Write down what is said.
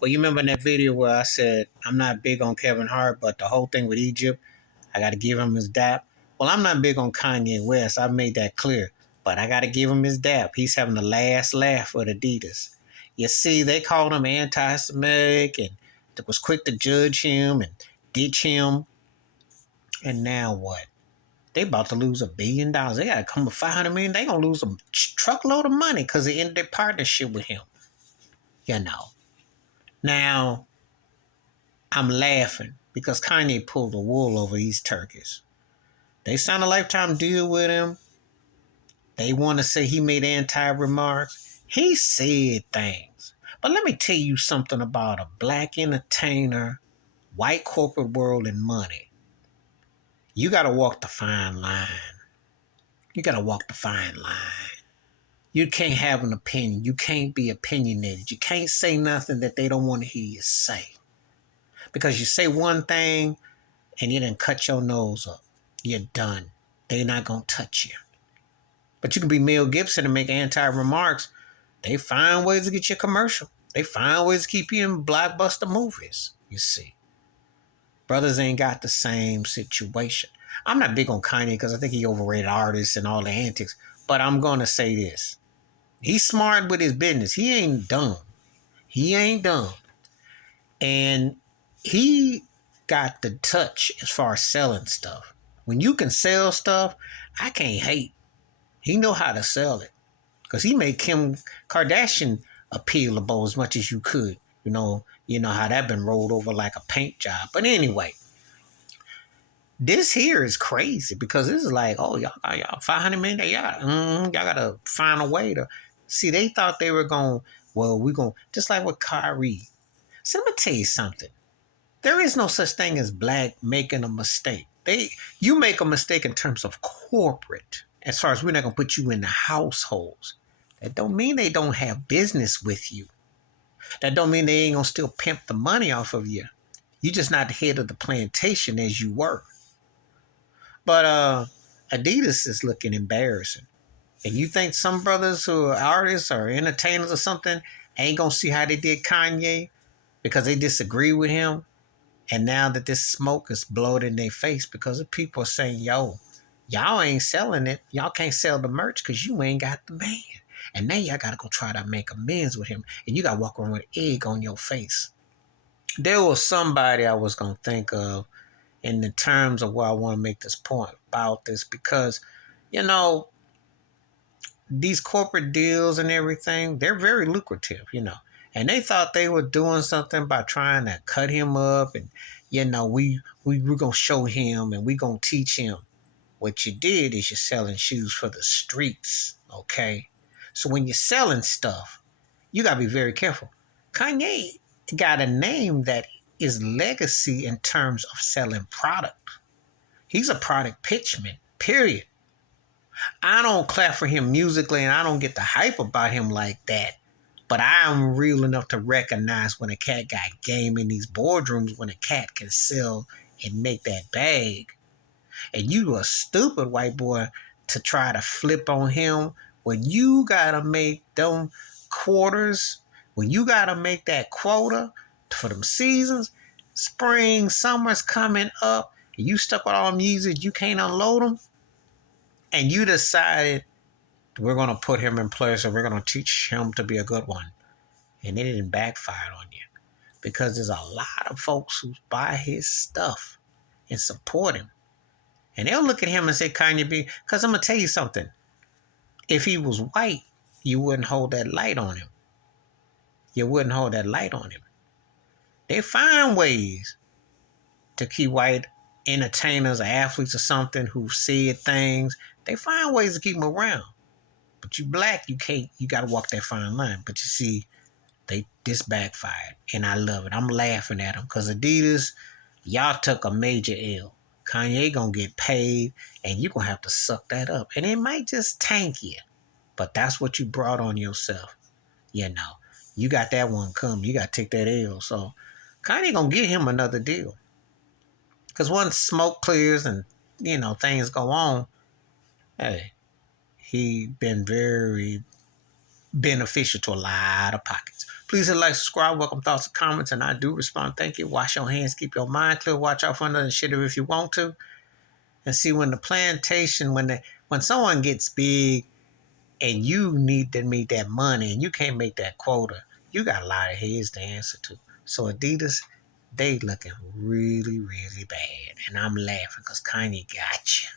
Well, you remember in that video where I said I'm not big on Kevin Hart, but the whole thing with Egypt, I got to give him his dap. Well, I'm not big on Kanye West. I've made that clear, but I got to give him his dap. He's having the last laugh with Adidas. You see, they called him anti-Semitic and was quick to judge him and ditch him. And now what? They about to lose $1 billion. They got to come with $500 million. They gonna lose a truckload of money because they ended their partnership with him. You know. Now I'm laughing because Kanye pulled the wool over these turkeys. They signed a lifetime deal with him. They want to say he made anti-remarks. He said things. But let me tell you something about a black entertainer, white corporate world, and money. You got to walk the fine line. You got to walk the fine line. You can't have an opinion. You can't be opinionated. You can't say nothing that they don't want to hear you say. Because you say one thing and you didn't cut your nose up. You're done. They're not going to touch you. But you can be Mel Gibson and make anti-remarks. They find ways to get you a commercial. They find ways to keep you in blockbuster movies, you see. Brothers ain't got the same situation. I'm not big on Kanye because I think he overrated artists and all the antics. But I'm going to say this. He's smart with his business. He ain't dumb. He ain't dumb. And he got the touch as far as selling stuff. When you can sell stuff, I can't hate. He know how to sell it. Because he made Kim Kardashian appealable as much as you could. You know how that been rolled over like a paint job. But anyway, this here is crazy because this is like, oh, y'all 500 million, y'all got to find a way to. See, they thought they were going, well, we're going, just like with Kyrie. So let me tell you something. There is no such thing as black making a mistake. You make a mistake in terms of corporate. As far as we're not going to put you in the households. That don't mean they don't have business with you. That don't mean they ain't going to still pimp the money off of you. You're just not the head of the plantation as you were. But Adidas is looking embarrassing. And you think some brothers who are artists or entertainers or something ain't going to see how they did Kanye because they disagree with him? And now that this smoke is blowed in their face because of people are saying, yo, y'all ain't selling it. Y'all can't sell the merch because you ain't got the man. And now y'all got to go try to make amends with him. And you got to walk around with egg on your face. There was somebody I was going to think of in the terms of where I want to make this point about this because, these corporate deals and everything, they're very lucrative, And they thought they were doing something by trying to cut him up and, we're going to show him and we're going to teach him. What you did is you're selling shoes for the streets, okay? So when you're selling stuff, you got to be very careful. Kanye got a name that is legacy in terms of selling product. He's a product pitchman, period. I don't clap for him musically and I don't get the hype about him like that. But I'm real enough to recognize when a cat got game in these boardrooms, when a cat can sell and make that bag. And you a stupid white boy to try to flip on him when you got to make them quarters, when you got to make that quota for them seasons. Spring, summer's coming up. And you stuck with all them users, you can't unload them. And you decided we're going to put him in place and we're going to teach him to be a good one. And it didn't backfire on you. Because there's a lot of folks who buy his stuff and support him. And they'll look at him and say, Kanye B, because I'm going to tell you something. If he was white, you wouldn't hold that light on him. You wouldn't hold that light on him. They find ways to keep white entertainers or athletes or something who said things. They find ways to keep them around. But you black, you can't, you got to walk that fine line. But you see, this backfired. And I love it. I'm laughing at them because Adidas, y'all took a major L. Kanye gonna get paid and you're gonna have to suck that up. And it might just tank you. But that's what you brought on yourself. You got that one coming. You gotta take that L. So Kanye gonna get him another deal. Because once smoke clears and things go on, hey, he been very beneficial to a lot of pockets. Please hit like, subscribe, welcome thoughts and comments, and I do respond. Thank you. Wash your hands, keep your mind clear, watch out for another shitter if you want to. And see, when the plantation, when someone gets big and you need to make that money and you can't make that quota, you got a lot of heads to answer to. So Adidas, they looking really, really bad. And I'm laughing because Kanye got you.